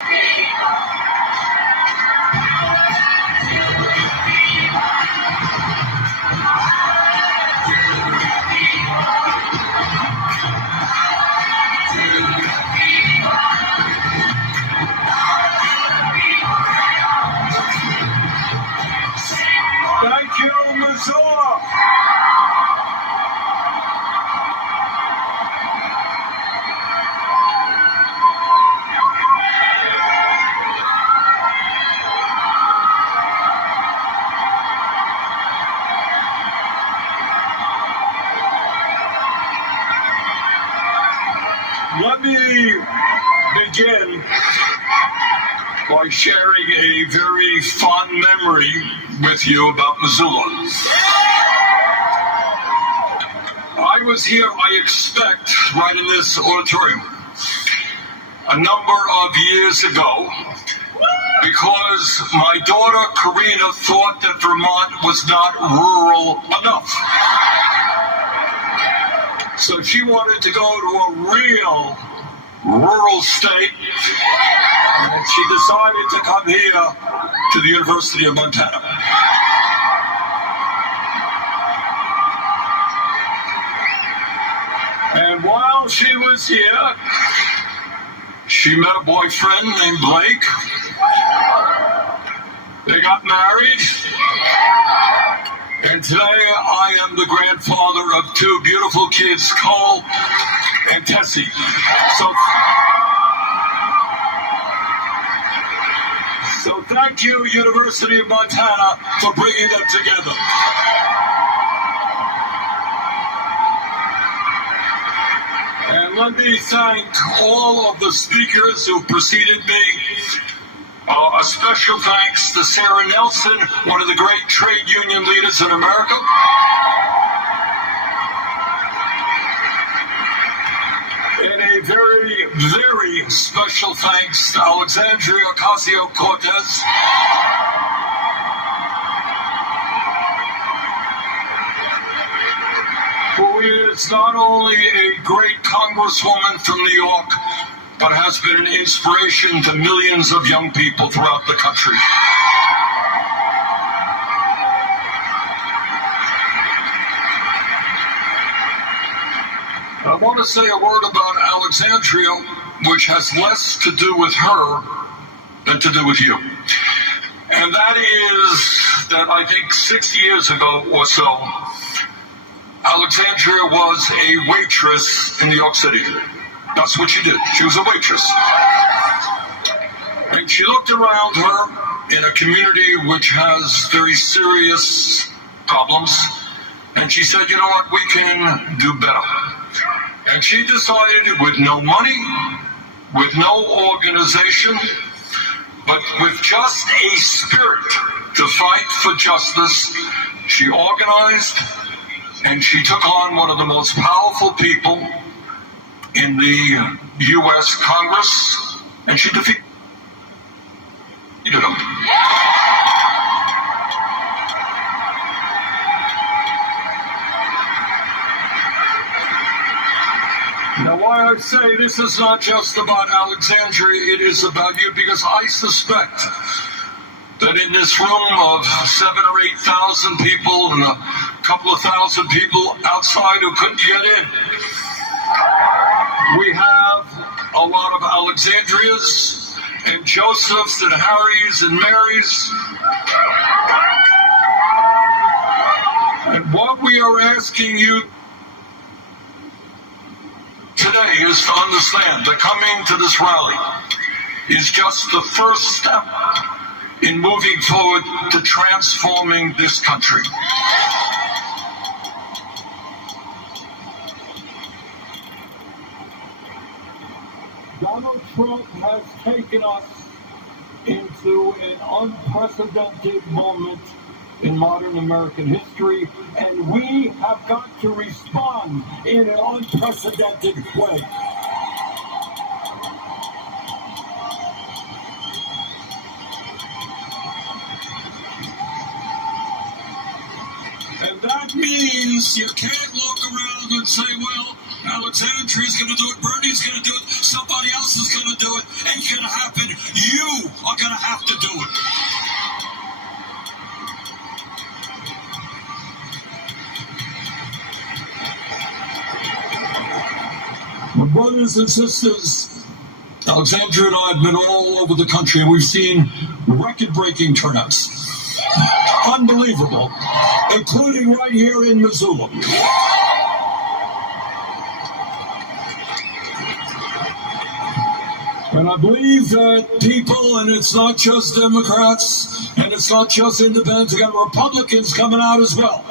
Thank you, Missoula. Let me begin by sharing a very fond memory with you about Missoula. I was here, I expect, right in this auditorium a number of years ago because my daughter Karina thought that Vermont was not rural enough. So she wanted to go to a real rural state, and she decided to come here to the University of Montana. And while she was here, she met a boyfriend named Blake. They got married. And today I am the grandfather of two beautiful kids, Cole and Tessie. So thank you, University of Montana, for bringing them together. And let me thank all of the speakers who preceded me. A special thanks to Sarah Nelson, one of the great trade union leaders in America. And a very, very special thanks to Alexandria Ocasio-Cortez, who is not only a great congresswoman from New York, but has been an inspiration to millions of young people throughout the country. I want to say a word about Alexandria, which has less to do with her than to do with you. And that is that I think 6 years ago or so, Alexandria was a waitress in New York City. That's what she did. She was a waitress. And she looked around her in a community which has very serious problems. And she said, you know what, we can do better. And she decided, with no money, with no organization, but with just a spirit to fight for justice, she organized and she took on one of the most powerful people in the U.S. Congress, and she defeated him. Now, why I say this is not just about Alexandria, it is about you, because I suspect that in this room of 7,000 or 8,000 people and a couple of thousand people outside who couldn't get in, we have a lot of Alexandrias and Josephs and Harrys and Marys. And what we are asking you today is to understand that coming to this rally is just the first step in moving forward to transforming this country. Donald Trump has taken us into an unprecedented moment in modern American history, and we have got to respond in an unprecedented way. And that means you can't look around and say, well, Alexandria's going to do it. Bernie's going to do it. Somebody else is going to do it. Ain't going to happen. You are going to have to do it. My brothers and sisters, Alexandria and I have been all over the country, and we've seen record-breaking turnouts. Unbelievable, including right here in Missoula. And I believe that people, and it's not just Democrats, and it's not just independents, we got Republicans coming out as well.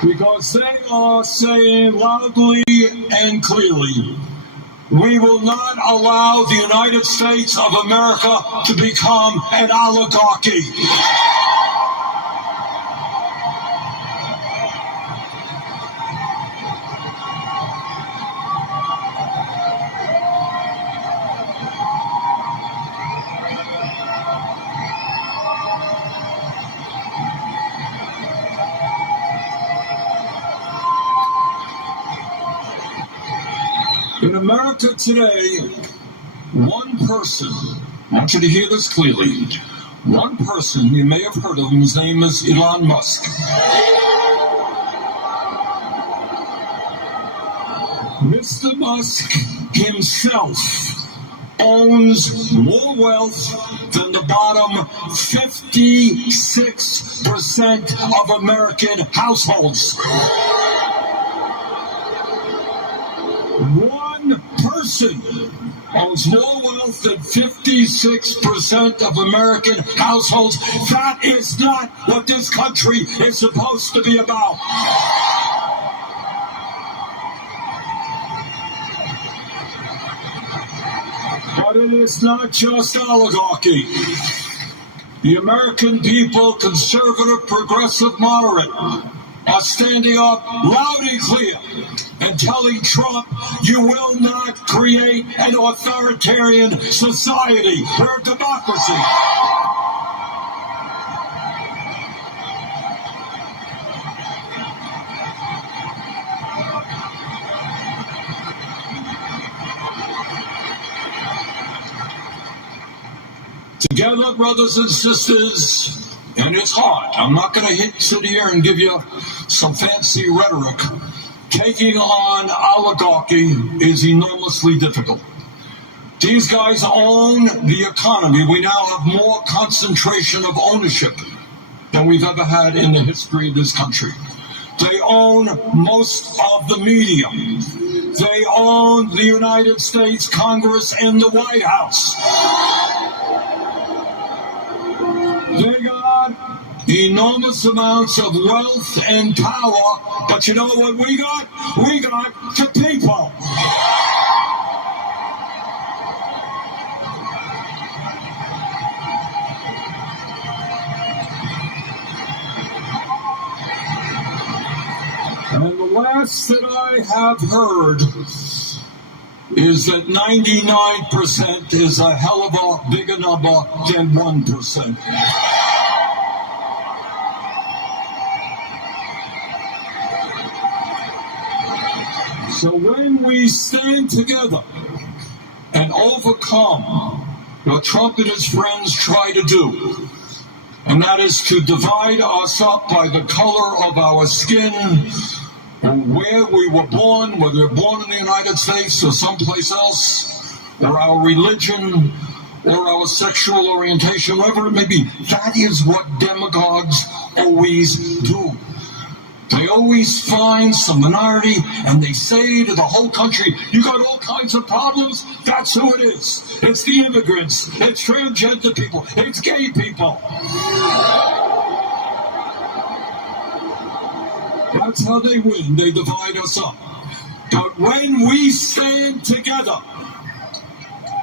Because they are saying loudly and clearly, we will not allow the United States of America to become an oligarchy. In America today, one person, I want you to hear this clearly, one person, you may have heard of him, his name is Elon Musk. Mr. Musk himself owns more wealth than the bottom 56% of American households. One person owns more wealth than 56% of American households. That is not what this country is supposed to be about. But it is not just oligarchy. The American people, conservative, progressive, moderate, are standing up loud and clear and telling Trump, you will not create an authoritarian society. We're a democracy. Together, brothers and sisters, and it's hard. I'm not going to sit here and give you some fancy rhetoric. Taking on oligarchy is enormously difficult. These guys own the economy. We now have more concentration of ownership than we've ever had in the history of this country. They own most of the media. They own the United States Congress and the White House. They got enormous amounts of wealth and power, but you know what we got? We got the people. And the last that I have heard is that 99% is a hell of a bigger number than 1%. So when we stand together and overcome what Trump and his friends try to do, and that is to divide us up by the color of our skin, or where we were born, whether we're born in the United States or someplace else, or our religion, or our sexual orientation, whatever it may be, that is what demagogues always do. They always find some minority and they say to the whole country, you got all kinds of problems, that's who it is. It's the immigrants, it's transgender people, it's gay people. That's how they win, they divide us up. But when we stand together,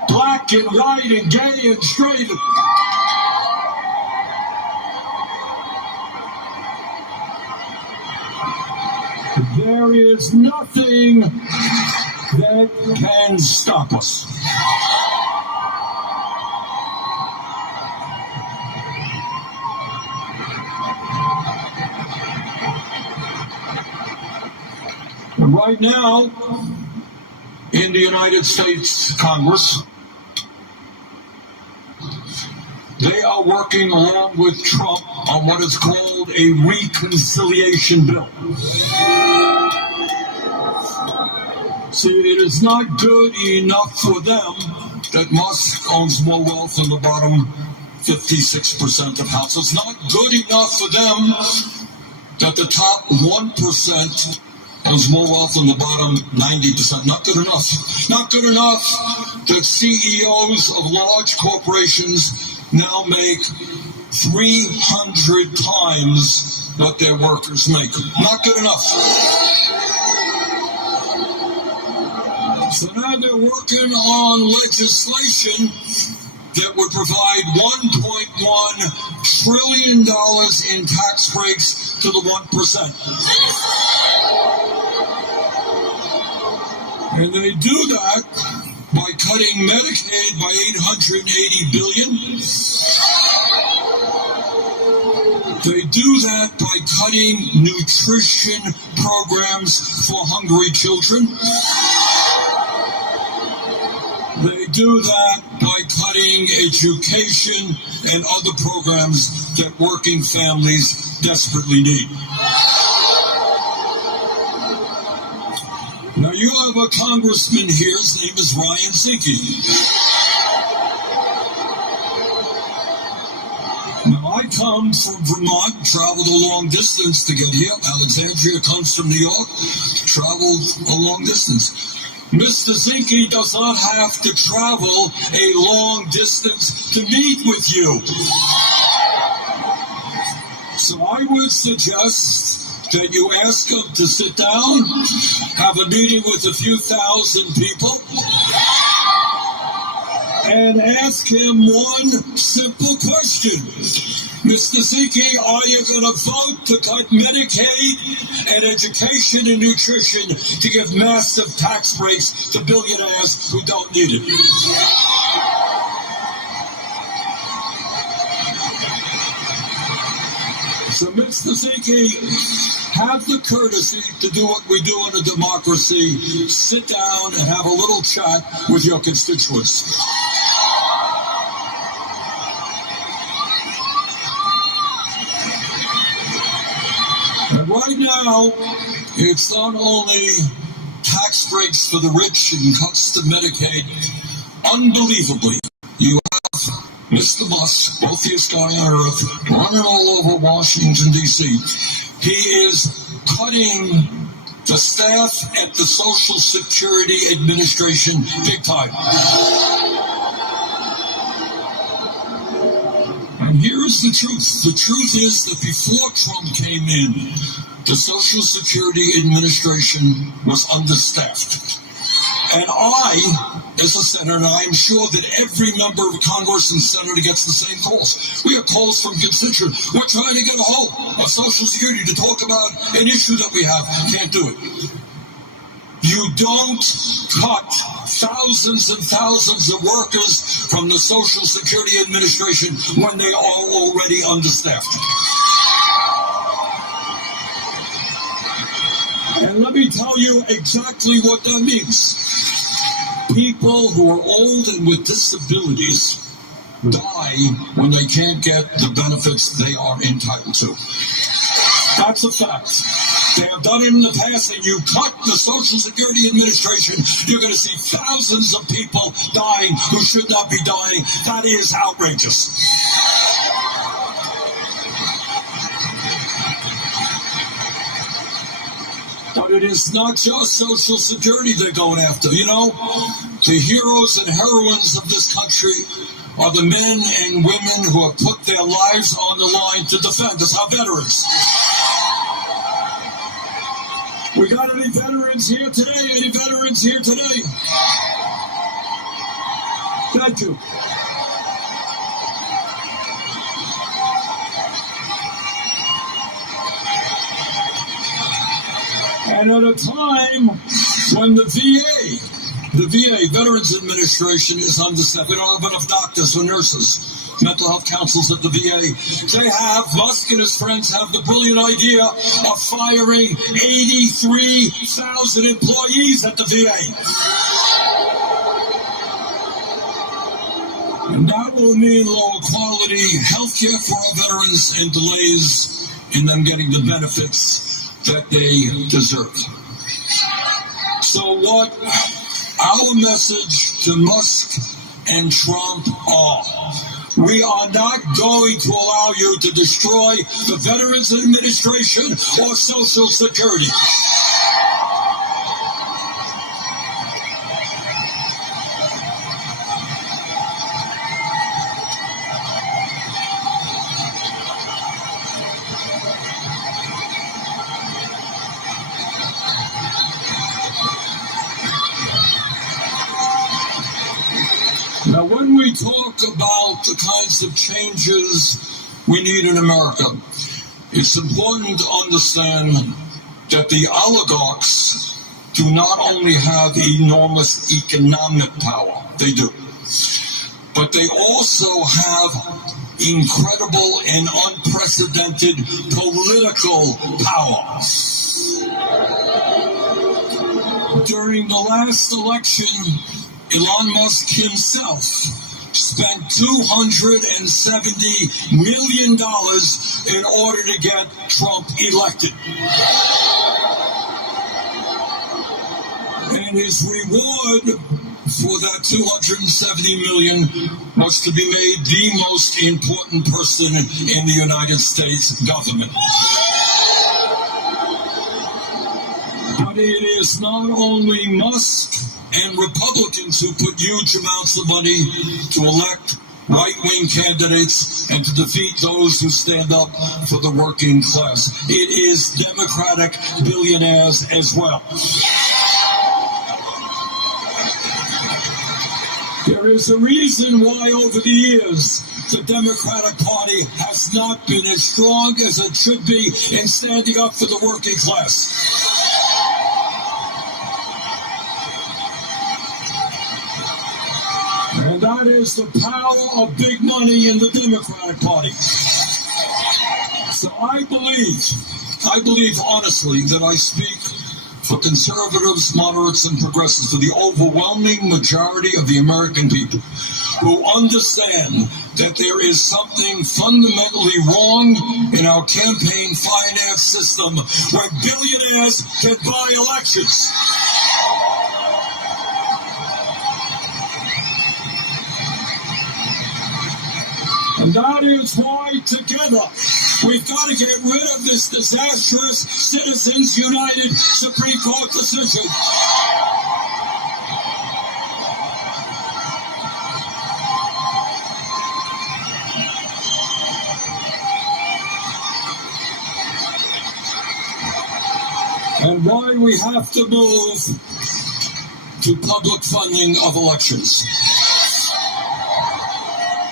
black and white and gay and straight, there is nothing that can stop us. Right now, in the United States Congress, they are working along with Trump on what is called a reconciliation bill. See, it is not good enough for them that Musk owns more wealth than the bottom 56% of houses. It's not good enough for them that the top 1% owns more wealth than the bottom 90%. Not good enough. Not good enough that CEOs of large corporations now make 300 times what their workers make. Not good enough. So now they're working on legislation that would provide $1.1 trillion in tax breaks to the 1%. And they do that by cutting Medicaid by $880 billion. They do that by cutting nutrition programs for hungry children. They do that by cutting education and other programs that working families desperately need. Now you have a congressman here, his name is Ryan Zinke. Now I come from Vermont, traveled a long distance to get here. Alexandria comes from New York, traveled a long distance. Mr. Zinke does not have to travel a long distance to meet with you. So I would suggest that you ask him to sit down, have a meeting with a few thousand people, and ask him one simple question. Mr. Zinke, are you going to vote to cut Medicaid and education and nutrition to give massive tax breaks to billionaires who don't need it? So, Mr. Zinke, have the courtesy to do what we do in a democracy. Sit down and have a little chat with your constituents. And right now, it's not only tax breaks for the rich and cuts to Medicaid. Unbelievably, you have Mr. Musk, wealthiest guy on earth, running all over Washington, D.C. He is cutting the staff at the Social Security Administration big time. And here's the truth. The truth is that before Trump came in, the Social Security Administration was understaffed. And I, as a senator, and I'm sure that every member of Congress and senator gets the same calls. We have calls from constituents. We're trying to get a hold of Social Security to talk about an issue that we have. Can't do it. You don't cut thousands and thousands of workers from the Social Security Administration when they are already understaffed. And let me tell you exactly what that means. People who are old and with disabilities die when they can't get the benefits they are entitled to. That's a fact. They have done it in the past, and you cut the Social Security Administration, you're going to see thousands of people dying who should not be dying. That is outrageous. But it is not just Social Security they're going after. You know, the heroes and heroines of this country are the men and women who have put their lives on the line to defend us, our veterans. We got any veterans here today? Any veterans here today? Thank you. And at a time when the VA, Veterans Administration, is understaffed, we don't have enough doctors or nurses. mental health counselors at the VA. Musk and his friends have the brilliant idea of firing 83,000 employees at the VA. And that will mean lower quality health care for our veterans and delays in them getting the benefits that they deserve. So what our message to Musk and Trump are: we are not going to allow you to destroy the Veterans Administration or Social Security. Now, when we talk about the kinds of changes we need in America, it's important to understand that the oligarchs do not only have enormous economic power, they do, but they also have incredible and unprecedented political power. During the last election, Elon Musk himself spent $270 million in order to get Trump elected. And his reward for that $270 million was to be made the most important person in the United States government. But it is not only Musk and Republicans who put huge amounts of money to elect right-wing candidates and to defeat those who stand up for the working class. It is Democratic billionaires as well. There is a reason why over the years the Democratic Party has not been as strong as it should be in standing up for the working class. And that is the power of big money in the Democratic Party. So I believe honestly that I speak for conservatives, moderates, and progressives, for the overwhelming majority of the American people who understand that there is something fundamentally wrong in our campaign finance system when billionaires can buy elections. And that is why together we've got to get rid of this disastrous Citizens United Supreme Court decision. And why we have to move to public funding of elections.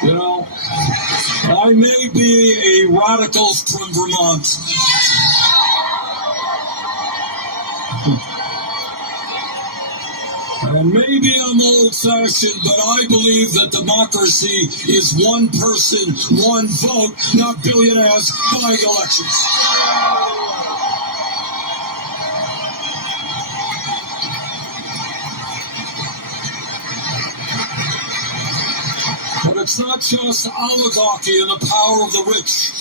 You know, I may be a radical from Vermont. And maybe I'm old-fashioned, but I believe that democracy is one person, one vote, not billionaires buying elections. But it's not just oligarchy and the power of the rich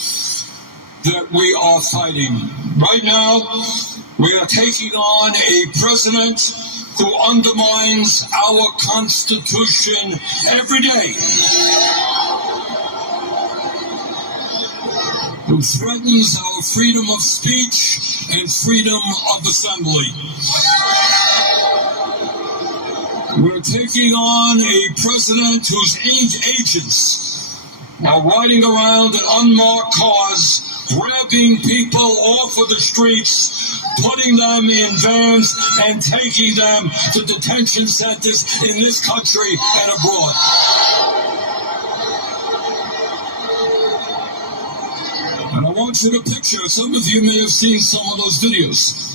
that we are fighting. Right now, we are taking on a president who undermines our Constitution every day, who threatens our freedom of speech and freedom of assembly. We're taking on a president whose agents are riding around in unmarked cars, grabbing people off of the streets, putting them in vans, and taking them to detention centers in this country and abroad. And I want you to picture, some of you may have seen some of those videos.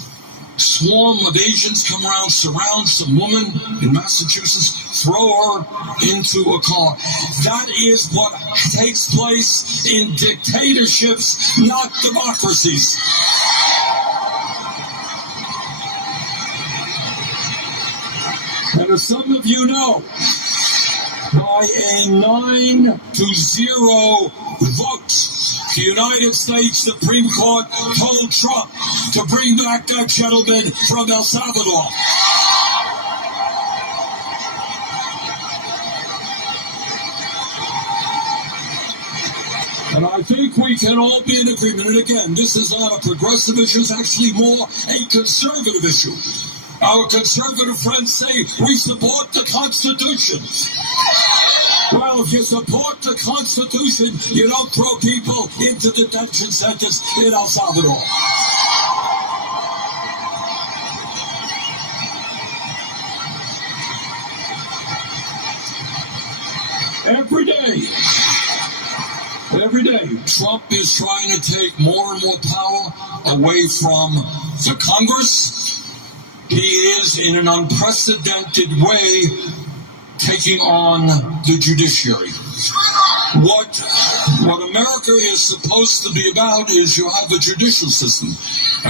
swarm of Asians come around, surround some woman in Massachusetts, throw her into a car. That is what takes place in dictatorships, not democracies. And as some of you know, by a 9-0 vote, the United States Supreme Court told Trump to bring back that gentleman from El Salvador. And I think we can all be in agreement. And again, this is not a progressive issue, it's actually more a conservative issue. Our conservative friends say we support the Constitution. Well, if you support the Constitution, you don't throw people into detention centers in El Salvador. Every day, Trump is trying to take more and more power away from the Congress. He is, in an unprecedented way, taking on the judiciary. What America is supposed to be about is you have a judicial system.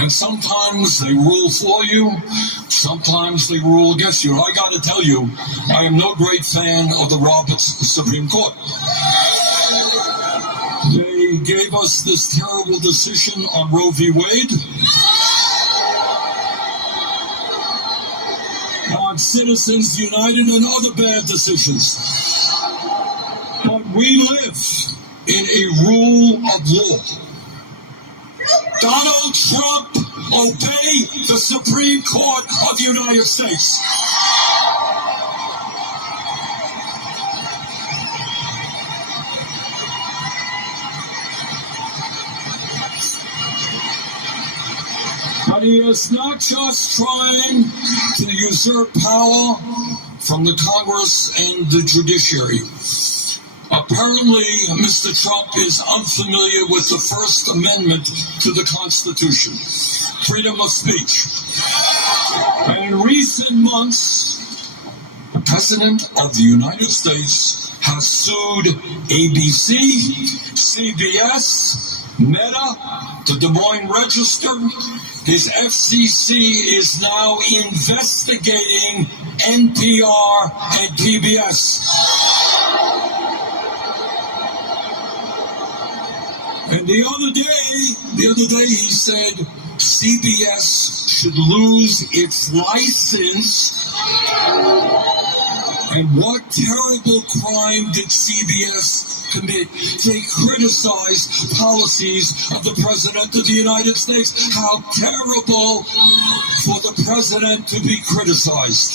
And sometimes they rule for you, sometimes they rule against you. I got to tell you, I am no great fan of the Roberts Supreme Court. They gave us this terrible decision on Roe v. Wade, on Citizens United and other bad decisions. But we live in a rule of law. Donald Trump, obey the Supreme Court of the United States. But he is not just trying to usurp power from the Congress and the judiciary. Apparently, Mr. Trump is unfamiliar with the First Amendment to the Constitution, freedom of speech. And in recent months, the President of the United States has sued ABC, CBS, Meta, the Des Moines Register. His FCC is now investigating NPR and PBS. And the other day he said CBS should lose its license. And what terrible crime did CBS commit? They criticized policies of the President of the United States. How terrible for the President to be criticized.